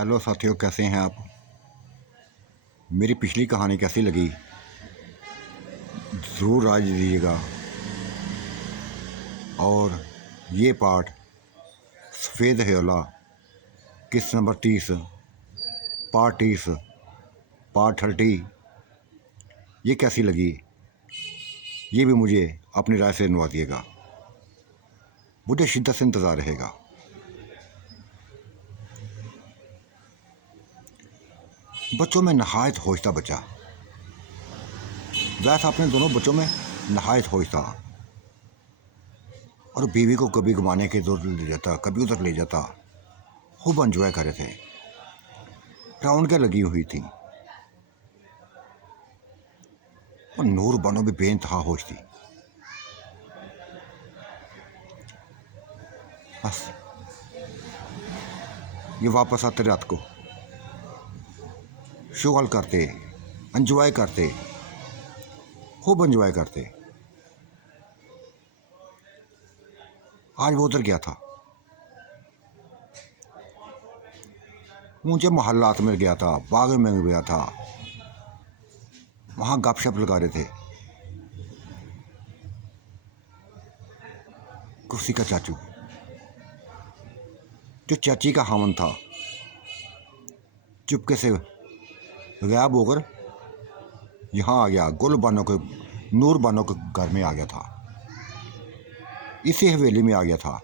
Hello साथियों, कैसे हैं आप। मेरी पिछली कहानी कैसी लगी ज़रूर राय दीजिएगा। और ये पार्ट सफ़ेद ह्योला किस्त नंबर 30 पार्ट 30 पार्ट 30 ये कैसी लगी, ये भी मुझे अपनी राय से नवाजिएगा। मुझे शिद्दत से इंतज़ार रहेगा। बच्चों में नहायत होश था बच्चा। वैसा अपने दोनों बच्चों में नहायत होश था और बीवी को कभी घुमाने के इधर ले जाता, कभी उधर ले जाता। खूब एंजॉय कर रहे थे। राउंड क्या लगी हुई थी और नूर बानो भी बेइंतहा होश थी। बस ये वापस आते रात को, शुगल करते, एंजॉय करते, खूब एंजॉय करते। आज वो उधर गया था, ऊंचे मोहल्लात में गया था, बाग में गया था। वहाँ गपशप लगा रहे थे। कुर्सी का चाचू, जो चाची का हामन था, चुपके से गायब होकर यहाँ आ गया। गुल बानो के, नूर बानो के घर में आ गया था, इसी हवेली में आ गया था।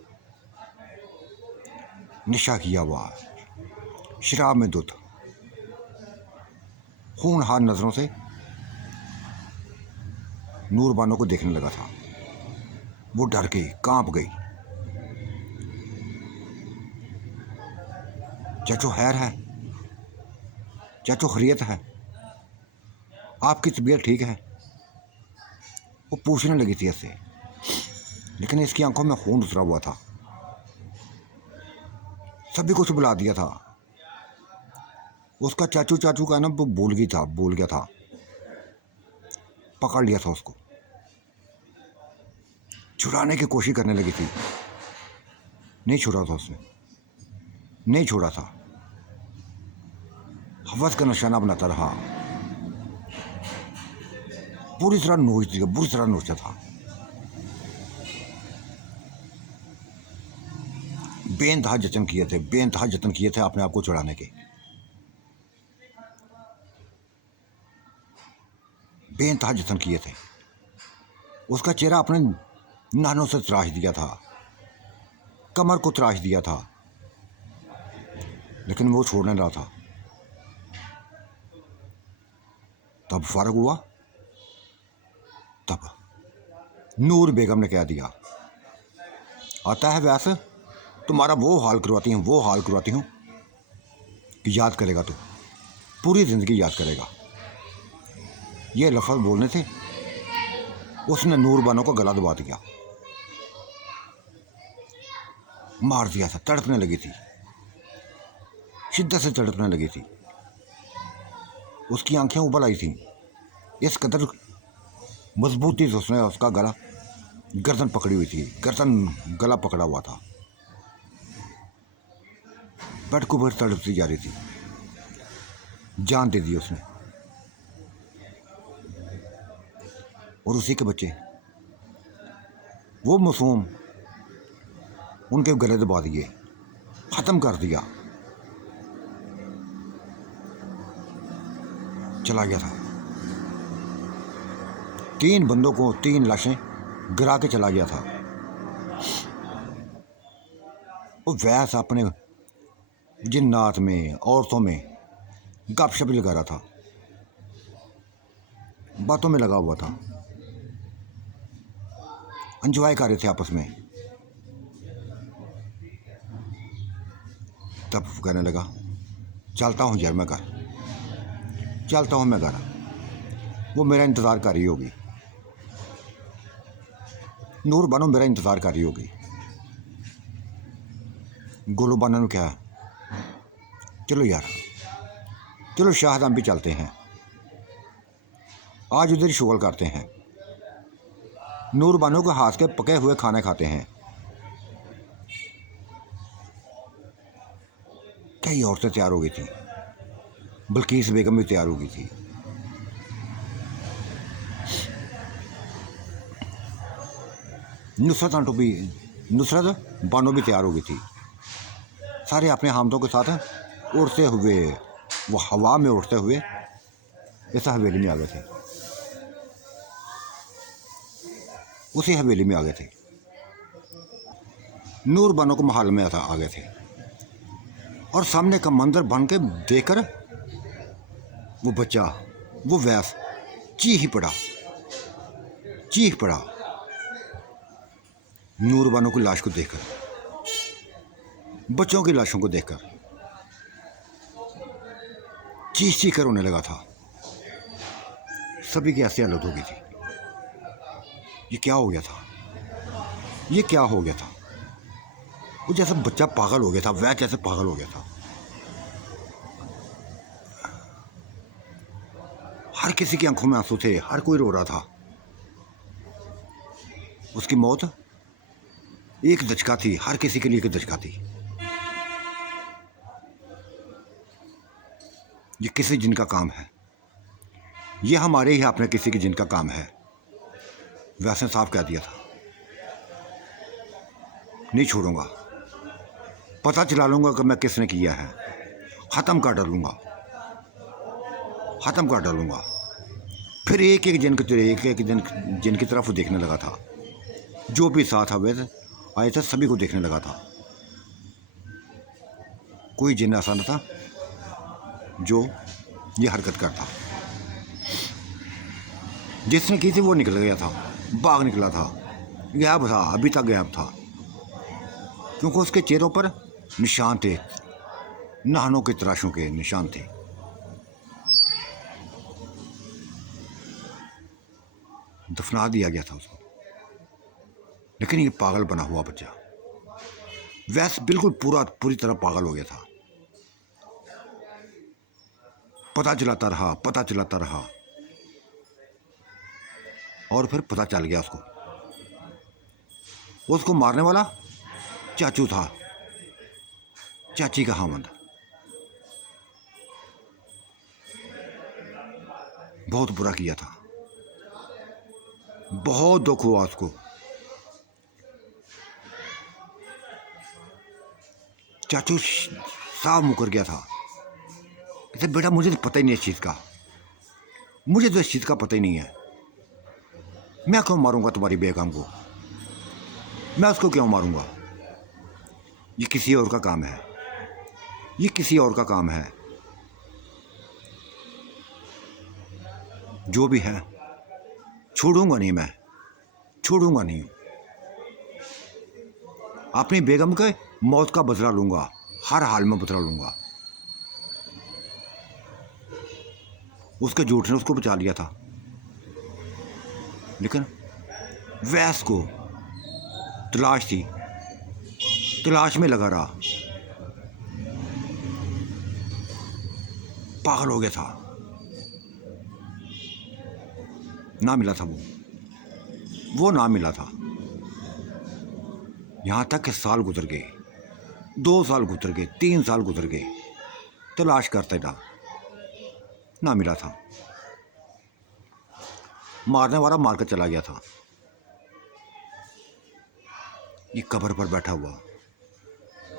नशा किया हुआ, शराब में धुत, खूनहार नजरों से नूर बानो को देखने लगा था। वो डर गई, कांप गई। चाचू खैर है? चाचू खैरियत है? आपकी तबीयत ठीक है? वो पूछने लगी थी ऐसे, लेकिन इसकी आंखों में खून उतरा हुआ था। सभी कुछ बुला दिया था। उसका चाचू चाचू का ना वो भूल गया था। पकड़ लिया था उसको, छुड़ाने की कोशिश करने लगी थी। नहीं छुड़ा था उसने, नहीं छोड़ा था। हवस का निशाना बनाता रहा। पूरी तरह नोच दिया, बुरी तरह नोचा था। बेइंतहा जतन किए थे अपने आप को छुड़ाने के। बेइंतहा जतन किए थे। उसका चेहरा अपने नानों से तराश दिया था, कमर को तराश दिया था, लेकिन वो छोड़ने रहा था। तब फारग हुआ, तब नूर बेगम ने कह दिया, आता है वैसे तुम्हारा वो हाल करवाती हूँ कि याद करेगा तू, पूरी ज़िंदगी याद करेगा। ये लफ्ज़ बोलने थे, उसने नूर बानो को गला दबा दिया, मार दिया था। तड़पने लगी थी, शिद्दत से तड़पने लगी थी। उसकी आंखें उबल आई थी। इस कदर मजबूती से उसने उसका गला, गर्दन पकड़ी हुई थी, गला पकड़ा हुआ था। बेड को भर तड़पती जा रही थी। जान दे दी उसने। और उसी के बच्चे, वो मासूम, उनके गले दबा दिए, ख़त्म कर दिया। चला गया था। 3 बंदों को, 3 लाशें गिरा के चला गया था। वो वैसा अपने जिन्नात में, औरतों में गपशप लगा रहा था, बातों में लगा हुआ था, एंजॉय कर रहे थे आपस में। तब कहने लगा, चलता हूँ यार मैं घर, चलता हूँ मैं घर। वो मेरा इंतज़ार कर रही होगी, नूर बानो मेरा इंतज़ार कर रही होगी। गोलू बानो ने क्या, चलो यार, चलो शाहद हम भी चलते हैं, आज उधर शुगल करते हैं, नूर बानो के हाथ के पके हुए खाने खाते हैं। कई औरतें तैयार हो गई थी, बल्किस बेगम भी तैयार हो गई थी। नुसरत बानो भी तैयार हो गई थी। सारे अपने हामदों के साथ उड़ते हुए, वो हवा में उड़ते हुए इस हवेली में आ गए थे, उसी हवेली में आ गए थे। नूर बानो को महल में आ गए थे और सामने का मंदिर बन के देखकर वो बच्चा, वो वैस चीख पड़ा नूर बानो की लाश को देखकर, बच्चों की लाशों को देखकर चीख कर रोने लगा था। सभी की ऐसी हालत हो गई थी। ये क्या हो गया था, ये क्या हो गया था? वो जैसे बच्चा पागल हो गया था, वह जैसे पागल हो गया था। हर किसी की आंखों में आंसू थे, हर कोई रो रहा था। उसकी मौत एक दचका थी, हर किसी के लिए एक दचका थी। ये किसी जिन का काम है, ये हमारे ही अपने किसी की जिन का काम है। वैसे साफ कह दिया था, नहीं छोड़ूंगा, पता चला लूंगा कि मैं किसने किया है, ख़त्म कर डालूंगा। फिर एक एक जिन की तरफ देखने लगा था। जो भी साथ आए थे सभी को देखने लगा था। कोई जिन ऐसा न था जो ये हरकत करता। जिसने की थी वो निकल गया था, भाग निकला था, गायब था, अभी तक गायब था, क्योंकि उसके चेहरों पर निशान थे, नहानों के तराशों के निशान थे। दफना दिया गया था उसको। लेकिन ये पागल बना हुआ बच्चा वैसे बिल्कुल पूरी तरह पागल हो गया था। पता चलाता रहा और फिर पता चल गया उसको मारने वाला चाचू था, चाची का हामद। बहुत बुरा किया था, बहुत दुख हुआ उसको। चाचू साफ मुकर गया था, कहते बेटा मुझे तो पता ही नहीं इस चीज़ का, मुझे तो इस चीज़ का पता ही नहीं है। मैं क्यों मारूंगा तुम्हारी बेगम को, मैं उसको क्यों मारूंगा? ये किसी और का काम है, ये किसी और का काम है। जो भी है छोड़ूंगा नहीं, मैं छोड़ूंगा नहीं। अपनी बेगम के मौत का बदला लूंगा, हर हाल में बदला लूंगा। उसके झूठ ने उसको बचा लिया था, लेकिन वैस को तलाश थी, तलाश में लगा रहा, पागल हो गया था। ना मिला था वो ना मिला था। यहाँ तक कि साल गुजर गए, 2 साल गुजर गए, 3 साल गुजर गए, तलाश करते रहा, ना मिला था। मारने वाला मार कर चला गया था। ये कब्र पर बैठा हुआ,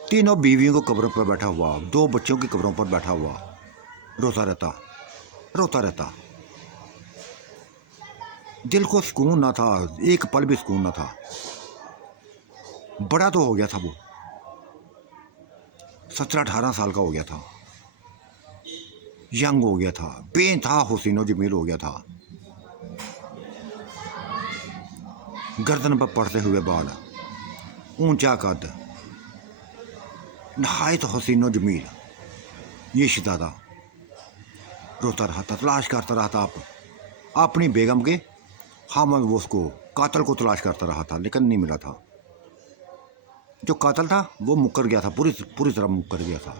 तीनों बीवियों को कब्रों पर बैठा हुआ, 2 बच्चों की कब्रों पर बैठा हुआ, रोता रहता। दिल को सुकून ना था, एक पल भी सुकून ना था। बड़ा तो हो गया था वो, 17-18 साल का हो गया था, यंग हो गया था, बेइंतहा हुस्न जमील हो गया था। गर्दन पर पड़ते हुए बाल, ऊंचा कद, नहायत हुस्न जमील। ये शहजादा रोता रहा था, तलाश करता रहा था अपनी बेगम के हामद, वो उसको कातल को तलाश करता रहा था, लेकिन नहीं मिला था। जो कातल था वो मुकर गया था, पूरी तरह मुकर गया था।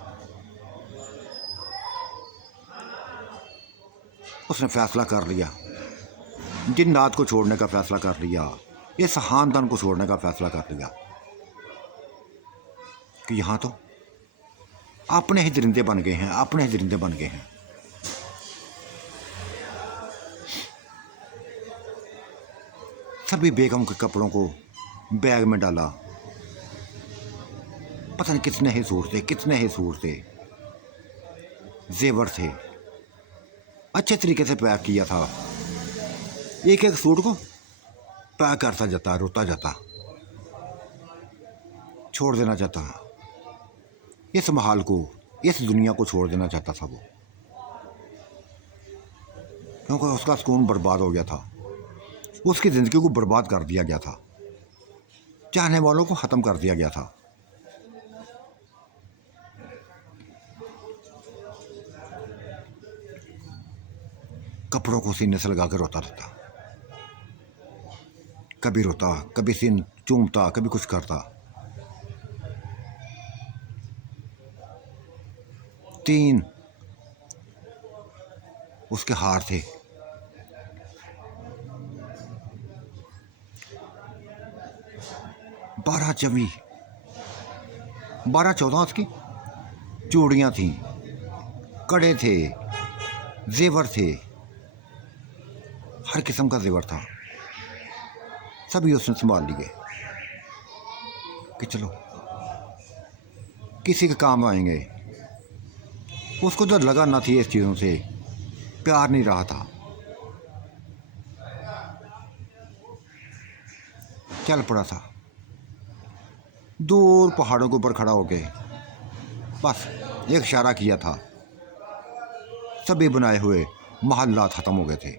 उसने फैसला कर लिया, जिन्नात को छोड़ने का फैसला कर लिया, इस खानदान को छोड़ने का फैसला कर लिया कि यहाँ तो अपने ही दरिंदे बन गए हैं, अपने ही दरिंदे बन गए हैं। सभी बेगम के कपड़ों को बैग में डाला। पता नहीं कितने ही सूट थे, कितने ही सूट थे, जेवर थे, अच्छे तरीके से पैक किया था। एक एक सूट को पैक करता जाता, रोता जाता, छोड़ देना चाहता। इस महल को, इस दुनिया को छोड़ देना चाहता था वो, क्योंकि उसका सुकून बर्बाद हो गया था। उसकी ज़िंदगी को बर्बाद कर दिया गया था, चाहने वालों को ख़त्म कर दिया गया था। कपड़ों को सीने से लगा कर रोता रहता, कभी रोता, कभी सीन चूमता, कभी कुछ करता। 3 उसके हार थे। 12 चवी, 12-14 उसकी चूड़ियाँ थीं, कड़े थे, जेवर थे, हर किस्म का जेवर था। सभी उसने संभाल लिए कि चलो किसी के काम आएंगे। उसको तो लगा ना थी इस चीज़ों से, प्यार नहीं रहा था। चल पड़ा था दूर पहाड़ों के ऊपर खड़ा होके, बस एक इशारा किया था। सभी बनाए हुए महल्लात ख़त्म हो गए थे,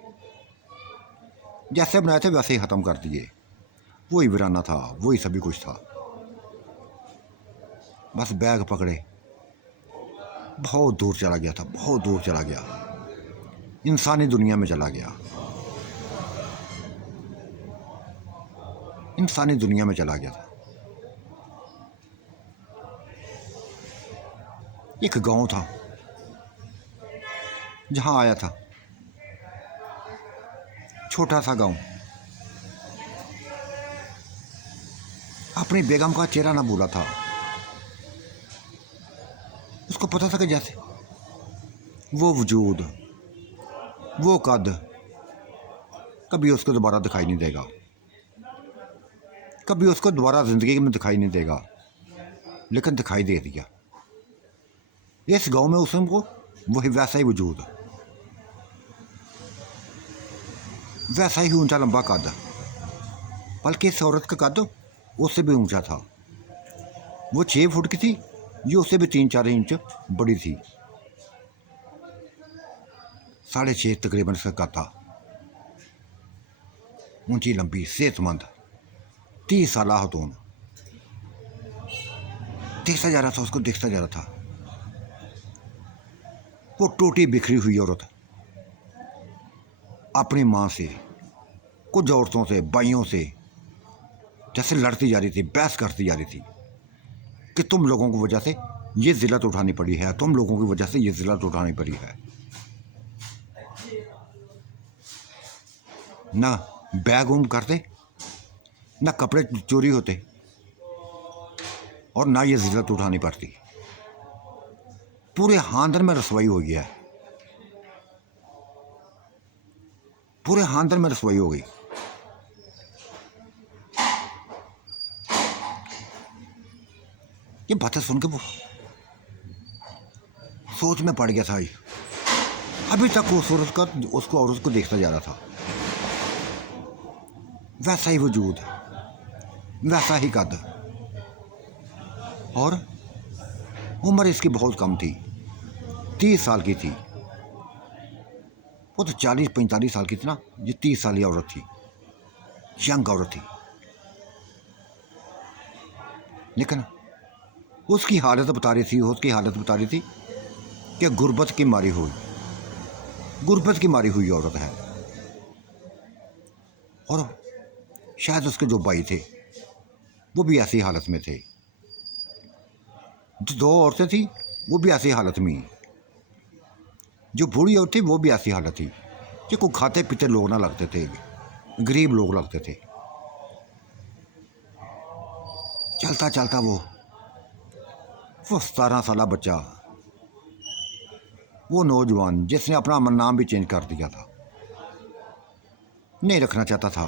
जैसे बनाए थे वैसे ही ख़त्म कर दिए। वही वीराना था, वही सभी कुछ था। बस बैग पकड़े बहुत दूर चला गया था, बहुत दूर चला गया, इंसानी दुनिया में चला गया, इंसानी दुनिया में चला गया था। एक गांव था जहां आया था, छोटा सा गांव। अपनी बेगम का चेहरा ना भूला था। उसको पता था कि जैसे वो वजूद, वो कद कभी उसको दोबारा दिखाई नहीं देगा, कभी उसको दोबारा ज़िंदगी में दिखाई नहीं देगा, लेकिन दिखाई दे दिया। इस गांव में उसको वही वैसा ही वजूद, वैसा ही ऊंचा लंबा कद, बल्कि इस औरत का कद उससे भी ऊंचा था। वो 6 फुट की थी, ये उससे भी 3-4 इंच बड़ी थी। 6.5 तकरीबन इसका कद था। ऊंची लंबी, सेहतमंद, 30 साल खतून। देखता जा रहा था, उसको देखता जा रहा था। वो टूटी बिखरी हुई औरत अपनी माँ से, कुछ औरतों से, भाइयों से जैसे लड़ती जा रही थी, बहस करती जा रही थी कि तुम लोगों की वजह से ये जिल्लत उठानी पड़ी है, तुम लोगों की वजह से ये जिल्लत उठानी पड़ी है। ना बैग उम करते, ना कपड़े चोरी होते, और ना ये जिल्लत उठानी पड़ती। पूरे खानदान में रसवाई हो गया है, पूरे खानदान में रसवाई हो गई। ये बातें सुन के वो सोच में पड़ गया था। अभी तक वो सूरज का उसको और उसको देखता जा रहा था। वैसा ही वजूद, वैसा ही कद, और उम्र इसकी बहुत कम थी, 30 साल की थी। वो तो 40-45 साल की थी ना, ये 30 साल की औरत थी, यंग औरत थी। लेकिन उसकी हालत बता रही थी, उसकी हालत बता रही थी कि गुर्बत की मारी हुई, गुर्बत की मारी हुई औरत है। और शायद उसके जो भाई थे वो भी ऐसी हालत में थे, जो 2 औरतें थी वो भी ऐसी हालत में, जो बूढ़ी औरत थी वो भी ऐसी हालत थी कि कोई खाते पीते लोग ना लगते थे, गरीब लोग लगते थे। चलता चलता वो 17 साल बच्चा वो नौजवान जिसने अपना नाम भी चेंज कर दिया था, नहीं रखना चाहता था,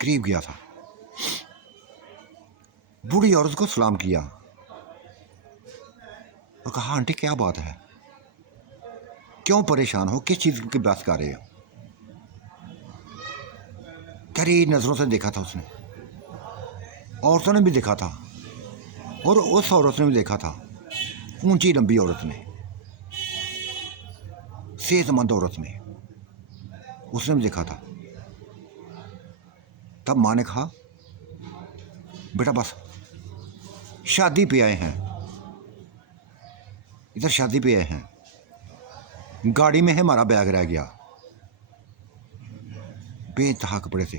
करीब गया था, बूढ़ी औरत को सलाम किया और कहा, आंटी क्या बात है, क्यों परेशान हो, किस चीज़ की बात कर रहे हो? करी नज़रों से देखा था उसने, औरतों ने भी देखा था, और उस औरत ने भी देखा था, ऊंची लंबी औरत ने, सेहतमंद औरत ने, उसने भी देखा था। तब माँ ने कहा, बेटा बस शादी पे आए हैं, इधर शादी पे आए हैं, गाड़ी में है हमारा बैग रह गया। बेतहा कपड़े थे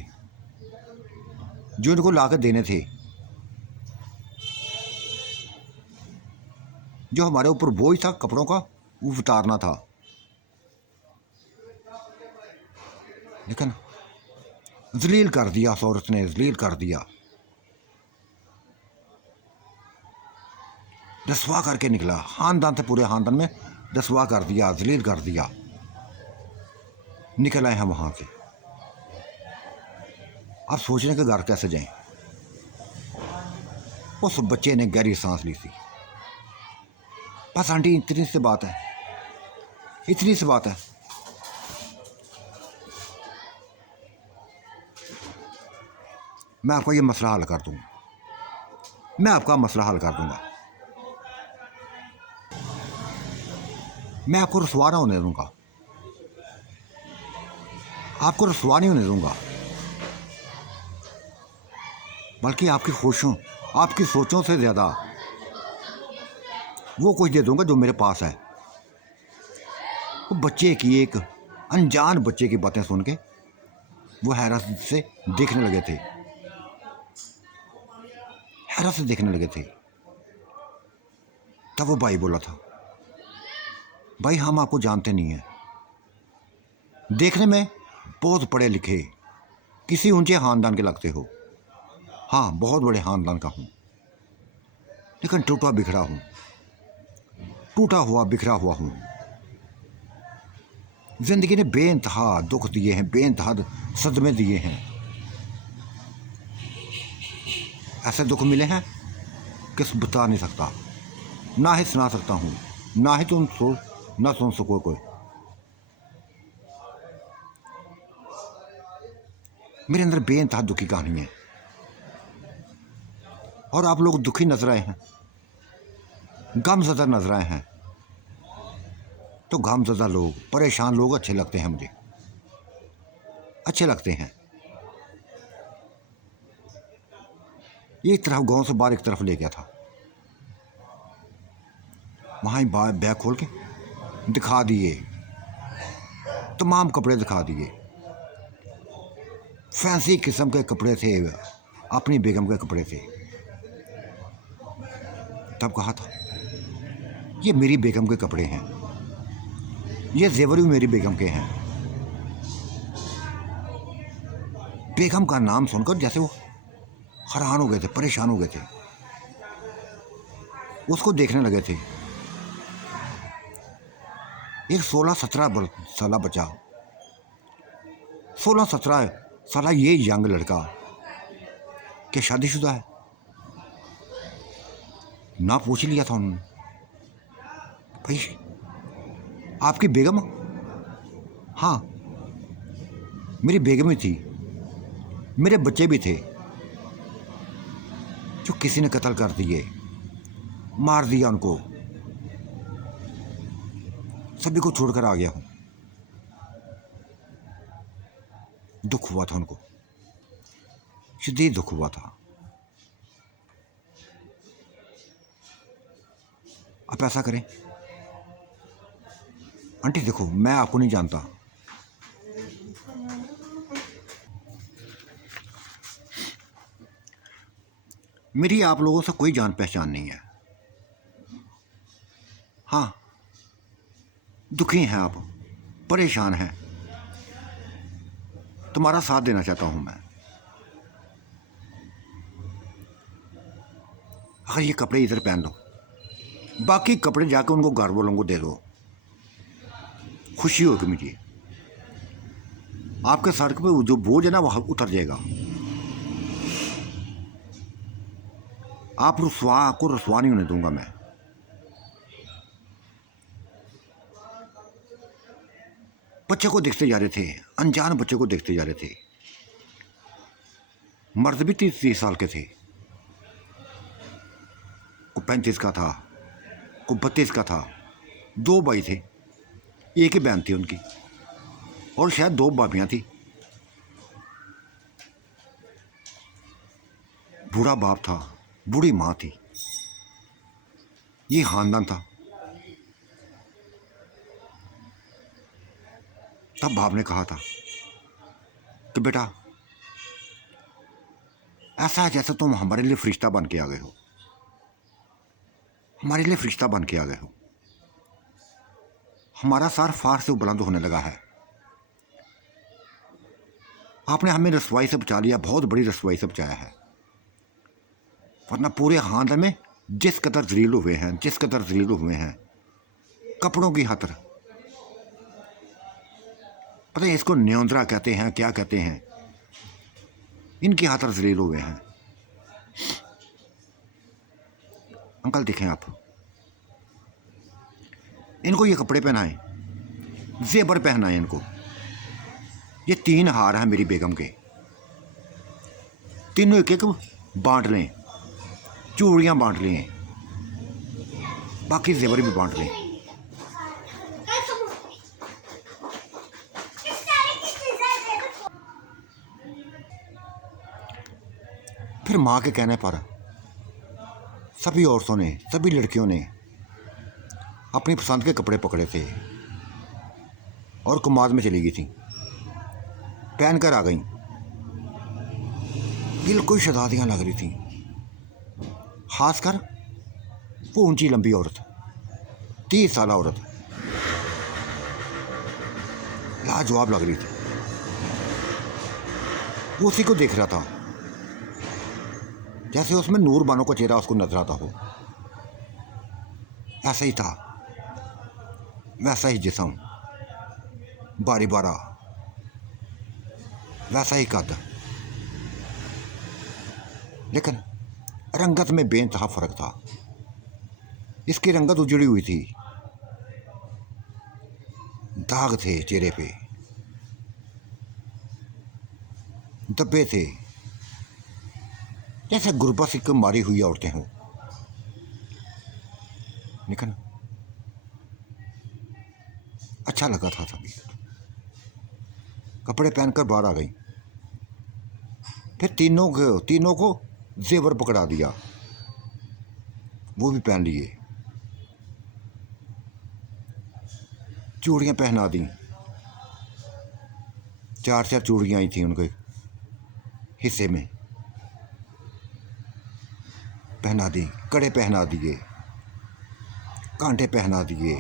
जो इनको लाकर देने थे, जो हमारे ऊपर बोझ था कपड़ों का वो उतारना था, लेकिन जलील कर दिया उस औरत ने, जलील कर दिया, रसवा करके निकला, खानदान से पूरे खानदान में रसवा कर दिया, जलील कर दिया। निकल आए हम वहाँ से। अब सोचने के घर कैसे जाएं। उस बच्चे ने गहरी सांस ली थी। बस आंटी इतनी सी बात है, इतनी सी बात है, मैं आपको ये मसला हल कर दूंगा, मैं आपका मसला हल कर दूंगा, मैं आपको रसवा ना होने दूंगा, आपको रसवा नहीं होने दूंगा, बल्कि आपकी खुशियों, आपकी सोचों से ज़्यादा वो कुछ दे दूंगा जो मेरे पास है। वो बच्चे की, एक अनजान बच्चे की बातें सुन के वो हैरत से देखने लगे थे, हैरत से देखने लगे थे। तब वो भाई बोला था, भाई हम आपको जानते नहीं हैं, देखने में बहुत पढ़े लिखे, किसी ऊंचे खानदान के लगते हो। हाँ, बहुत बड़े खानदान का हूँ, लेकिन टूटा बिखरा हूँ, टूटा हुआ बिखरा हुआ हूँ। जिंदगी ने बेइंतहा दुख दिए हैं, बेइंतहा सदमे दिए हैं। ऐसे दुख मिले हैं कि बता नहीं सकता, ना ही सुना सकता हूँ, ना ही तुम ना सुन सको कोई। मेरे अंदर बेइंतहा दुखी कहानी है, और आप लोग दुखी नजर आए हैं, गमज़दा नजर आए हैं। तो गमज़दा लोग, परेशान लोग अच्छे लगते हैं मुझे, अच्छे लगते हैं। एक तरफ गांव से बाहर एक तरफ ले गया था, वहाँ ही बैग खोल के दिखा दिए, तमाम कपड़े दिखा दिए, फैंसी किस्म के कपड़े थे, अपनी बेगम के कपड़े थे। तब कहा था, ये मेरी बेगम के कपड़े हैं, ये जेवर भी मेरी बेगम के हैं। बेगम का नाम सुनकर जैसे वो हैरान हो गए थे, परेशान हो गए थे, उसको देखने लगे थे। एक 16-17 साल बच्चा, 16-17 साल ये यंग लड़का क्या शादीशुदा है? ना पूछ लिया था उन्होंने, भाई आपकी बेगम? हाँ, मेरी बेगम ही थी, मेरे बच्चे भी थे जो किसी ने कत्ल कर दिए, मार दिया उनको, सभी को छोड़कर आ गया हूं। दुख हुआ था उनको, शदीद दुख हुआ था। आप ऐसा करें, आंटी देखो मैं आपको नहीं जानता, मेरी आप लोगों से कोई जान पहचान नहीं है। हाँ, दुखी हैं आप, परेशान हैं, तुम्हारा साथ देना चाहता हूं मैं। अगर ये कपड़े इधर पहन लो, बाकी कपड़े जाके उनको घर वालों को दे दो, खुशी होगी मुझे। आपके सर पे जो बोझ है ना वह उतर जाएगा। आपको रसवा नहीं होने दूंगा मैं। बच्चे को देखते जा रहे थे, अनजान बच्चे को देखते जा रहे थे। मर्द भी 30 साल के थे, को 35 का था, को 32 का था। 2 भाई थे, एक ही बहन थी उनकी, और शायद 2 भाभियाँ थी। बूढ़ा बाप था, बूढ़ी माँ थी। ये खानदान था। तब बाप ने कहा था कि बेटा ऐसा है जैसे तुम हमारे लिए फरिश्ता बन के आ गए हो, हमारे लिए फरिश्ता बन के आ गए हो। हमारा सर फार से बुलंद होने लगा है। आपने हमें रसवाई से बचा लिया, बहुत बड़ी रसवाई से बचाया है। वरना पूरे खानदान में जिस कदर जलील हुए हैं, जिस कदर जलील हुए हैं कपड़ों की खातिर, पता है इसको न्योंदरा कहते हैं, क्या कहते हैं, इनकी खातिर जलील हुए हैं। अंकल देखें आप, इनको ये कपड़े पहनाएं, जेबर पहनाएं इनको। ये 3 हार हैं मेरी बेगम के, तीनों एक एक बांट लें, चूड़ियाँ बांट लें, बाकी जेवर भी बांट लें। फिर माँ के कहने पर सभी औरतों ने, सभी लड़कियों ने अपनी पसंद के कपड़े पकड़े थे और कुमाद में चली गई थी, पहन कर आ गई। बिल्कुल शहजादियाँ लग रही थी, खासकर वो ऊंची लंबी औरत, 30 साल औरत लाजवाब लग रही थी। वो उसी को देख रहा था जैसे उसमें नूर बानो का चेहरा उसको नजर आता हो। ऐसा ही था, वैसा ही जिस्म, बारी बारा, वैसा ही कद, लेकिन रंगत में बेइंतहा फर्क था। इसकी रंगत उजड़ी हुई थी, दाग थे चेहरे पे, धब्बे थे, जैसे गुर्बत से मारी हुई औरतें हों। लेकिन अच्छा लगा था सभी। कपड़े पहनकर बाहर आ गई। फिर तीनों को जेवर पकड़ा दिया, वो भी पहन लिए, चूड़ियाँ पहना दी। 4 चूड़ियाँ आई थी उनके हिस्से में, पहना दी। कड़े पहना दिए, कांटे पहना दिए,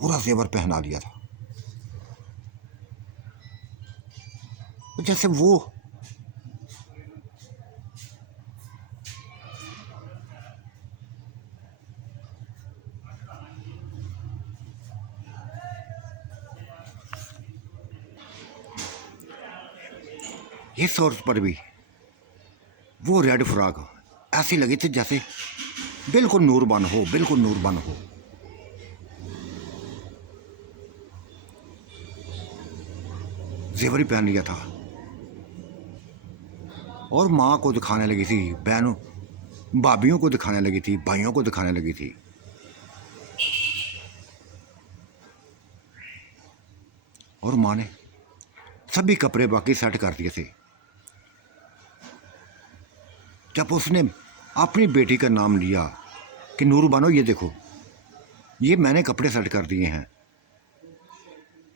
पूरा जेवर पहना लिया था। जैसे वो इस औरत पर भी वो रेड फ्रॉक ऐसी लगी थी जैसे बिल्कुल नूरबान हो, बिल्कुल नूरबान हो। जेवर ही पहन लिया था और माँ को दिखाने लगी थी, बहनों भाभियों को दिखाने लगी थी, भाइयों को दिखाने लगी थी। और माँ ने सभी कपड़े बाकी सेट कर दिए थे। जब उसने अपनी बेटी का नाम लिया कि नूर बानो ये देखो, ये मैंने कपड़े सेट कर दिए हैं,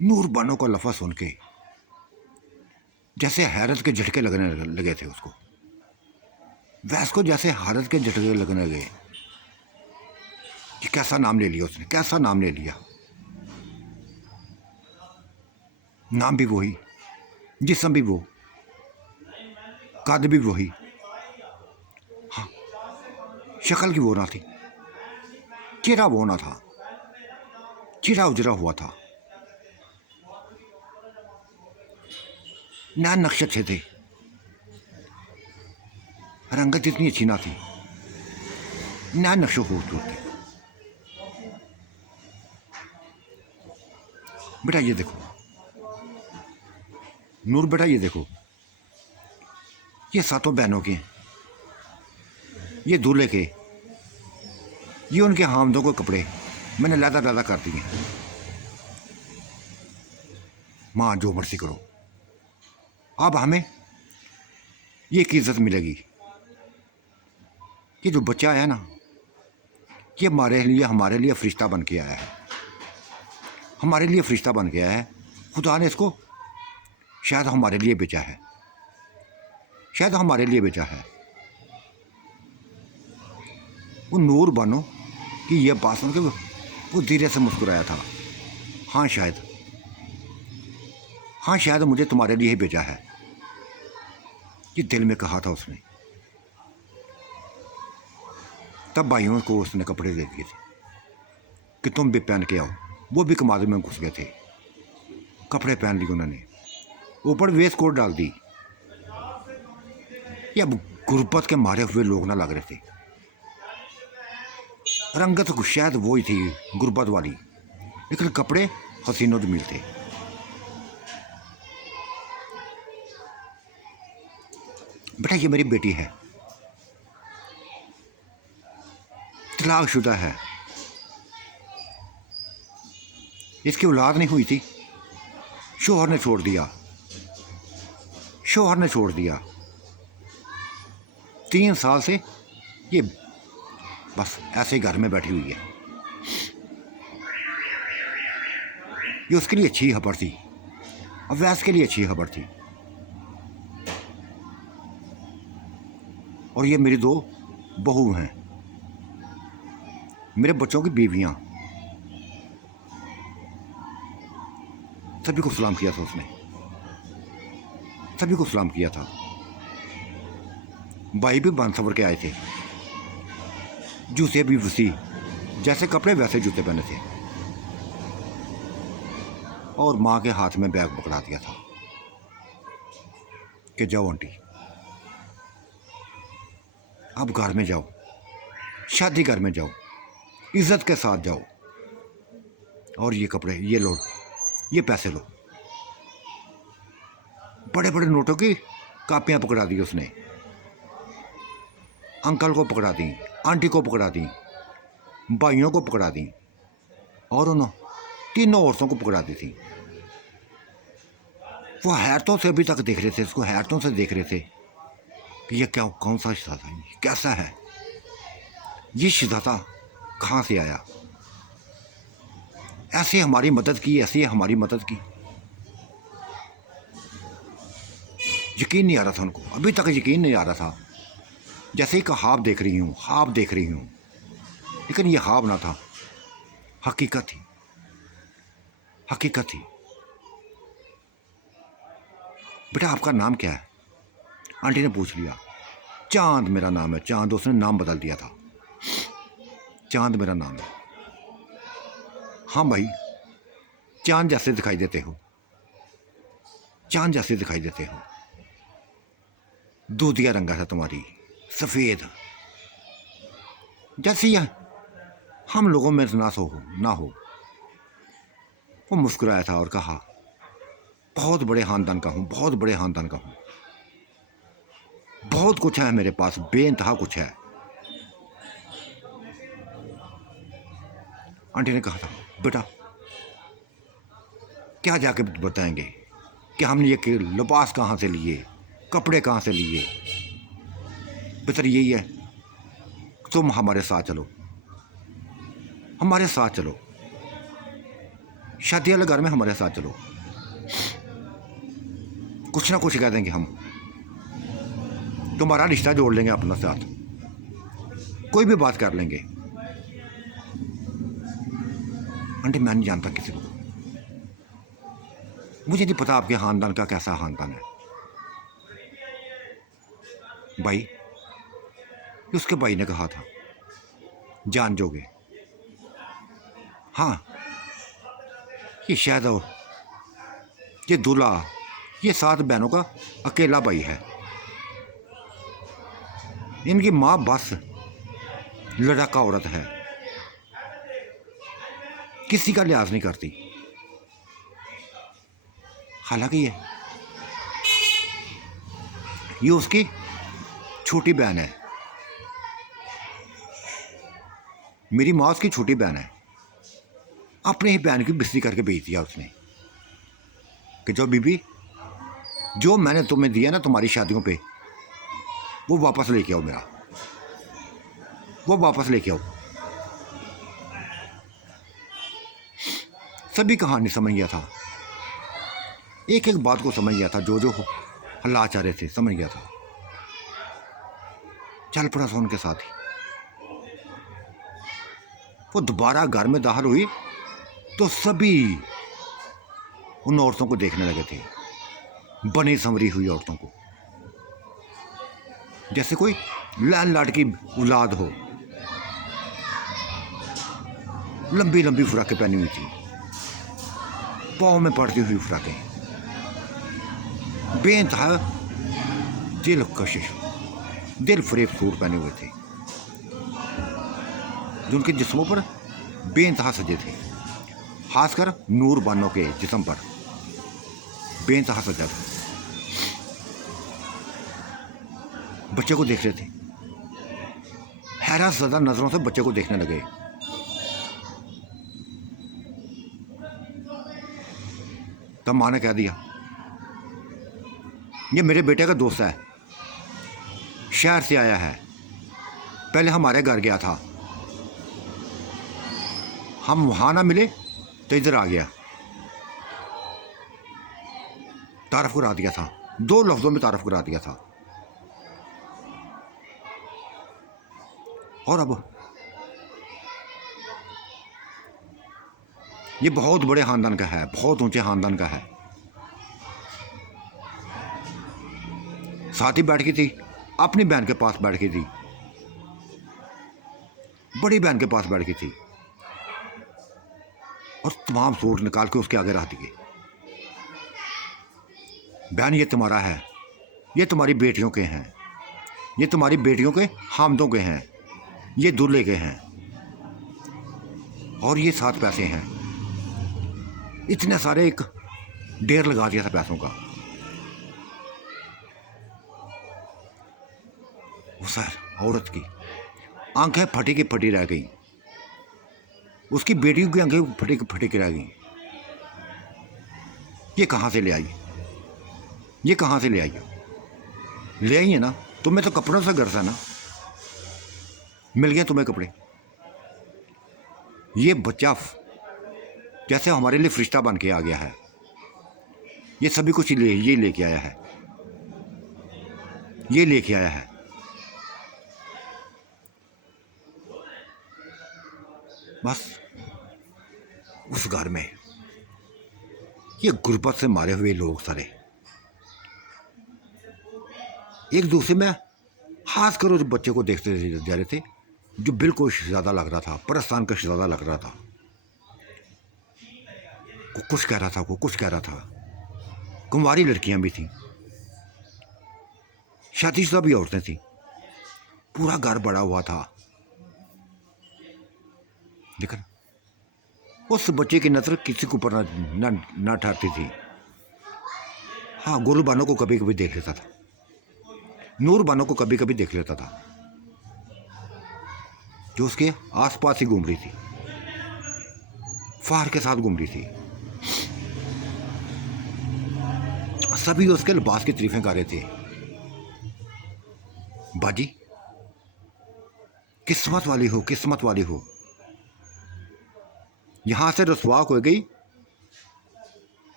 नूर बानो का लफ्ज़ सुन के जैसे हैरत के झटके लगने लगे थे उसको, वैस को जैसे हैरत के झटके लगने लगे कि कैसा नाम ले लिया उसने, कैसा नाम ले लिया। नाम भी वही, जिस्म भी वो, कद भी वही, हाँ शक्ल की वो ना थी। चेहरा वो ना था, चेहरा उजरा हुआ था, नैन नक्श अच्छे थे, रंगत इतनी अच्छी ना थी, नैन नक्श खूबसूरत थे। बेटा ये देखो नूर, बेटा ये देखो, ये सातों बहनों के, ये दूल्हे के, ये उनके हामदों के कपड़े मैंने लैदा लैदा कर दिए। माँ जो मर्जी करो, अब हमें ये एक इज्जत मिलेगी। ये जो बच्चा है ना, ये हमारे लिए फरिश्ता बन के आया है, हमारे लिए फरिश्ता बन के आया है। खुदा ने इसको शायद हमारे लिए बेचा है, शायद हमारे लिए बेचा है। वो नूर बनो कि ये बात सुन के वो धीरे से मुस्कुराया था। हाँ शायद, हाँ शायद मुझे तुम्हारे लिए ही बेचा है, ये दिल में कहा था उसने। तब भाइयों को उसने कपड़े दे दिए थे कि तुम भी पहन के आओ। वो भी कमाद में घुस गए थे, कपड़े पहन लिए उन्होंने, ऊपर वेस्ट कोट डाल दी। ये अब गुर्बत के मारे हुए लोग ना लग रहे थे। रंगत शायद वो ही थी गुर्बत वाली, लेकिन कपड़े हसीनों जमील थे। बेटा ये मेरी बेटी है, तलाकशुदा है, इसकी औलाद नहीं हुई थी, शोहर ने छोड़ दिया, शोहर ने छोड़ दिया। 3 साल से ये बस ऐसे घर में बैठी हुई है। ये उसके लिए अच्छी खबर थी, अवैस के लिए अच्छी खबर थी। और ये मेरी 2 बहू हैं, मेरे बच्चों की बीवियां। सभी को सलाम किया था उसने, सभी को सलाम किया था। भाई भी बन सवर के आए थे, जूते भी वसी, जैसे कपड़े वैसे जूते पहने थे। और माँ के हाथ में बैग पकड़ा दिया था कि जाओ आंटी, अब घर में जाओ, शादी घर में जाओ, इज्जत के साथ जाओ। और ये कपड़े ये लो, ये पैसे लो। बड़े बड़े नोटों की कापियाँ पकड़ा दी उसने, अंकल को पकड़ा दी, आंटी को पकड़ा दी, भाइयों को पकड़ा दी, और उन 3 औरतों को पकड़ा दी थी। वो हैरतों से अभी तक देख रहे थे, इसको हैरतों से देख रहे थे कि ये क्या, कौन सा शिदा था, कैसा है ये शिदा था, कहाँ से आया, ऐसे हमारी मदद की, ऐसे हमारी मदद की। यकीन नहीं आ रहा था उनको, अभी तक यकीन नहीं आ रहा था। जैसे ही ख्वाब देख रही हूँ, ख्वाब देख रही हूँ, लेकिन ये ख्वाब ना था, हकीकत थी, हकीकत थी। बेटा आपका नाम क्या है? आंटी ने पूछ लिया। चांद मेरा नाम है, चांद। उसने नाम बदल दिया था, चांद मेरा नाम है। हाँ भाई, चांद जैसे दिखाई देते हो, चांद जैसे दिखाई देते हो। दूधिया रंगा था तुम्हारी, सफ़ेद, जैसे ही हम लोगों में ना हो। वो मुस्कुराया था और कहा, बहुत बड़े ख़ानदान का हूँ, बहुत बड़े ख़ानदान का हूँ, बहुत कुछ है मेरे पास, बेइंतहा कुछ है। आंटी ने कहा था, बेटा क्या जाके बताएंगे कि हमने ये लिबास कहाँ से लिए, कपड़े कहाँ से लिए। बेहतर यही है तुम हमारे साथ चलो, हमारे साथ चलो, शादी वाले घर में हमारे साथ चलो। कुछ ना कुछ कह देंगे हम, तुम्हारा रिश्ता जोड़ लेंगे अपना साथ, कोई भी बात कर लेंगे। आंटी मैं नहीं जानता किसी को, मुझे नहीं पता आपके ख़ानदान का कैसा ख़ानदान है। भाई, उसके भाई ने कहा था, जान जोगे हाँ, ये शायद ये दूल्हा ये 7 बहनों का अकेला भाई है। इनकी माँ बस लड़ाका औरत है, किसी का लिहाज नहीं करती। हालांकि ये उसकी छोटी बहन है। मेरी माँ उसकी छोटी बहन है। अपने ही बहन की बिस्ती करके भेज दिया उसने कि जो बीबी जो मैंने तुम्हें दिया ना तुम्हारी शादियों पे, वो वापस लेके आओ, मेरा वो वापस लेके आओ। सभी कहानी समझ गया था, एक एक बात को समझ गया था, जो जो हल्ला चाह रहे थे समझ गया था। चल पड़ा था उनके साथ ही। वो दोबारा घर में दाखिल हुई तो सभी उन औरतों को देखने लगे थे, बनी संवरी हुई औरतों को, जैसे कोई लाल लाड की औलाद हो। लंबी लंबी फ्राकें पहनी हुई थी, पाँव में पड़ती हुई फ्राकें, बेइंतहा दिल कशिश दिल फरेब सूट पहने हुए थे, जो उनके जिस्मों पर बेइंतहा सजे थे। खासकर नूर बानों के जिस्म पर बेइंतहा सजा था। बच्चे को देख रहे थे, हैरत ज़दा नजरों से बच्चे को देखने लगे। तब माँ ने कह दिया, ये मेरे बेटे का दोस्त है, शहर से आया है, पहले हमारे घर गया था, हम वहां ना मिले तो इधर आ गया। तारफ करा दिया था, 2 लफ्जों में तारफ करा दिया था। और अब ये बहुत बड़े खानदान का है, बहुत ऊंचे खानदान का है। साथ ही बैठ की थी, अपनी बहन के पास बैठ की थी, बड़ी बहन के पास बैठ की थी, और तमाम सूट निकाल के उसके आगे रख दिए। बहन ये तुम्हारा है, ये तुम्हारी बेटियों के हैं, ये तुम्हारी बेटियों के हामदों के हैं, ये दूल्हे के हैं, और ये 7 पैसे हैं। इतने सारे एक ढेर लगा दिया था पैसों का। उस औरत की आंखें फटी की फटी रह गई, उसकी बेटियों की आंखें फटी की फटी रह गई। ये कहाँ से ले आई, ये कहाँ से ले आई? ले आई है ना, तुम्हें तो कपड़ों से गर्ज है ना, मिल गए तुम्हें कपड़े। ये बच्चा जैसे हमारे लिए फरिश्ता बन के आ गया है, ये सभी कुछ ये लेके आया है, ये लेके आया है। बस उस घर में ये गुर्बत से मारे हुए लोग सारे एक दूसरे में खास कर उस बच्चे को देखते जा रहे थे, जो बिल्कुल ज़्यादा लग रहा था, परस्तान का ज़्यादा लग रहा था। को कुछ कह रहा था, को कुछ कह रहा था। कुंवारी लड़कियां भी थीं, शादीशुदा भी औरतें थीं, पूरा घर बड़ा हुआ था। लेकिन उस बच्चे की नजर किसी के ऊपर ना ठहरती थी। हाँ, गुरु बानो को कभी कभी देख लेता था, नूर बानो को कभी कभी देख लेता था, जो उसके आसपास ही घूम रही थी, फार के साथ घूम रही थी। सभी उसके लिबास की तारीफें कर रहे थे। बाजी किस्मत वाली हो, किस्मत वाली हो, यहां से रसवा हो गई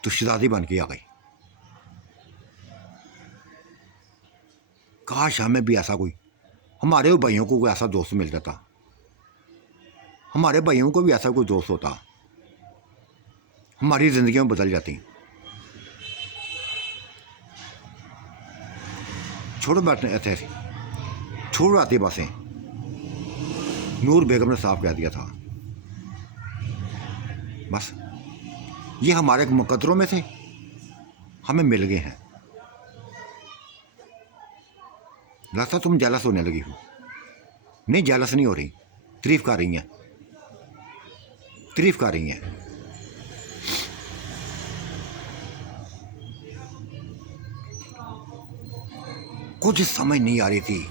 तो शहजादी बन के आ गई। काश हमें भी ऐसा कोई, हमारे भाइयों को कोई ऐसा दोस्त मिल जाता, हमारे भाइयों को भी ऐसा कोई दोस्त होता, हमारी जिंदगियां बदल जाती। छोड़ो बैठने ऐसे छोड़ आती बातें, नूर बेगम ने साफ कह दिया था, बस ये हमारे मुकद्दरों में थे, हमें मिल गए हैं। लगता तुम जेलस होने लगी हो। नहीं, जेलस नहीं हो रही, तारीफ कर रही हैं, तारीफ कर रही हैं। कुछ समझ नहीं आ रही थी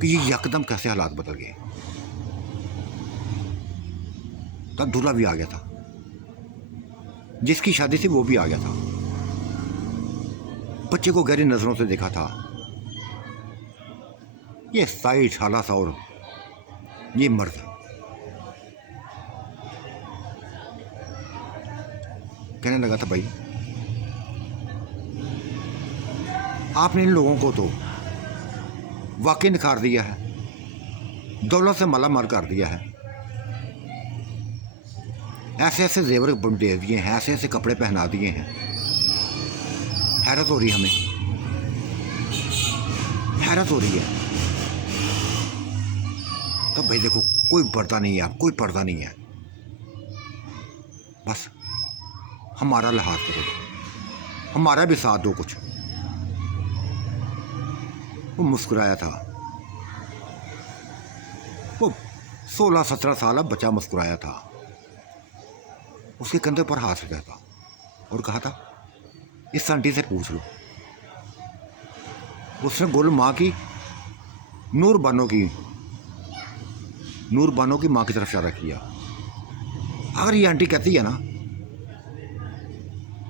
कि ये यकदम कैसे हालात बदल गए। तब दूल्हा भी आ गया था, जिसकी शादी थी वो भी आ गया था। बच्चे को गहरी नजरों से देखा था। ये 60 साल सा और ये मर्द कहने लगा था, भाई आपने इन लोगों को तो वाकई निखार दिया है, दौलत से माला माल कर दिया है। ऐसे ऐसे जेवर दे दिए हैं, ऐसे ऐसे कपड़े पहना दिए हैं। हैरत हो रही है, हमें हैरत हो रही है। तब भाई देखो, कोई पर्दा नहीं है, आप कोई पर्दा नहीं है, बस हमारा लिहाज करो, हमारा भी साथ दो कुछ। वो मुस्कुराया था, वो 16-17 साल बच्चा मुस्कुराया था। उसके कंधे पर हाथ रखा था और कहा था, इस आंटी से पूछ लो। उसने गुल माँ की, नूर बानो की माँ की तरफ इशारा किया। अगर ये आंटी कहती है ना,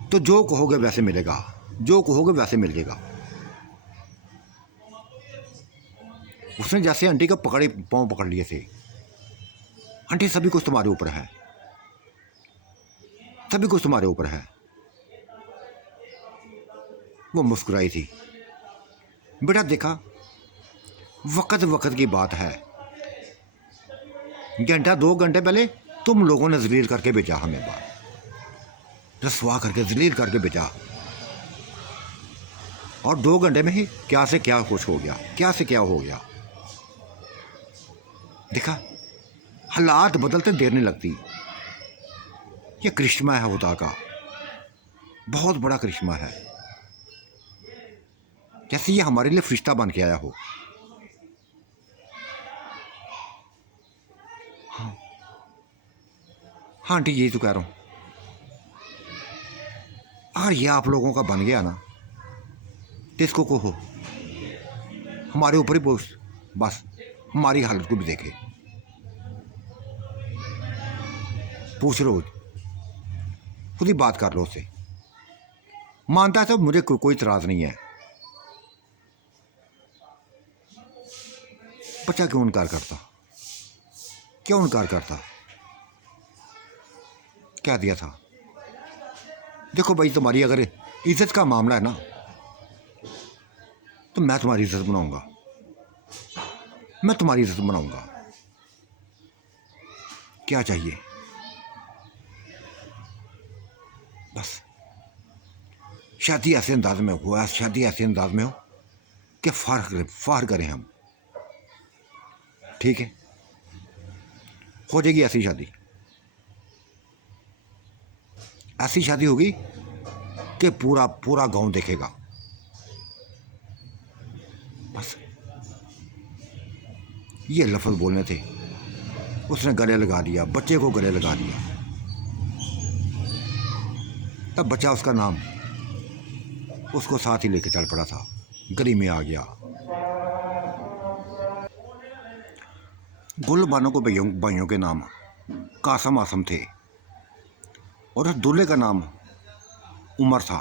तो जो कहोगे वैसे मिलेगा, जो कहोगे वैसे मिलेगा। उसने जैसे आंटी का पाँव पकड़ लिए थे। आंटी, सभी कुछ तुम्हारे ऊपर है, सभी कुछ तुम्हारे ऊपर है। वो मुस्कुराई थी। बेटा देखा, वक्त वक्त की बात है। घंटा 2 घंटे पहले तुम लोगों ने जलील करके भेजा, हमें बात रसवा करके जलील करके भेजा, और 2 घंटे में ही क्या से क्या कुछ हो गया, क्या से क्या हो गया। देखा, हालात बदलते देर नहीं लगती। ये करिश्मा है खुदा का, बहुत बड़ा करिश्मा है। जैसे ये हमारे लिए फरिश्ता बन के आया हो। हाँ हाँ आंटी, यही तो कह रहा हूँ। अगर ये आप लोगों का बन गया ना, तो इसको कहो हमारे ऊपर ही बोझ, बस हमारी हालत को भी देखे। पूछ लो, खुद ही बात कर लो उससे। मानता है तो मुझे कोई इतराज नहीं है। बच्चा क्यों इनकार करता, क्यों इनकार करता? क्या दिया था? देखो भाई, तुम्हारी अगर इज्जत का मामला है ना, तो मैं तुम्हारी इज्जत बनाऊंगा, मैं तुम्हारी इज्जत बनाऊंगा। क्या चाहिए? बस शादी ऐसे अंदाज में हो, शादी ऐसे अंदाज में हो कि फार करें हम। ठीक है, हो जाएगी ऐसी शादी, ऐसी शादी होगी कि पूरा पूरा गांव देखेगा। बस ये लफ्ज़ बोलने थे, उसने गले लगा दिया, बच्चे को गले लगा दिया। तब बच्चा, उसका नाम उसको साथ ही लेके चल पड़ा था, गली में आ गया। गुल बानो को भाइयों के नाम कासम आसम थे, और उस दूल्हे का नाम उमर था।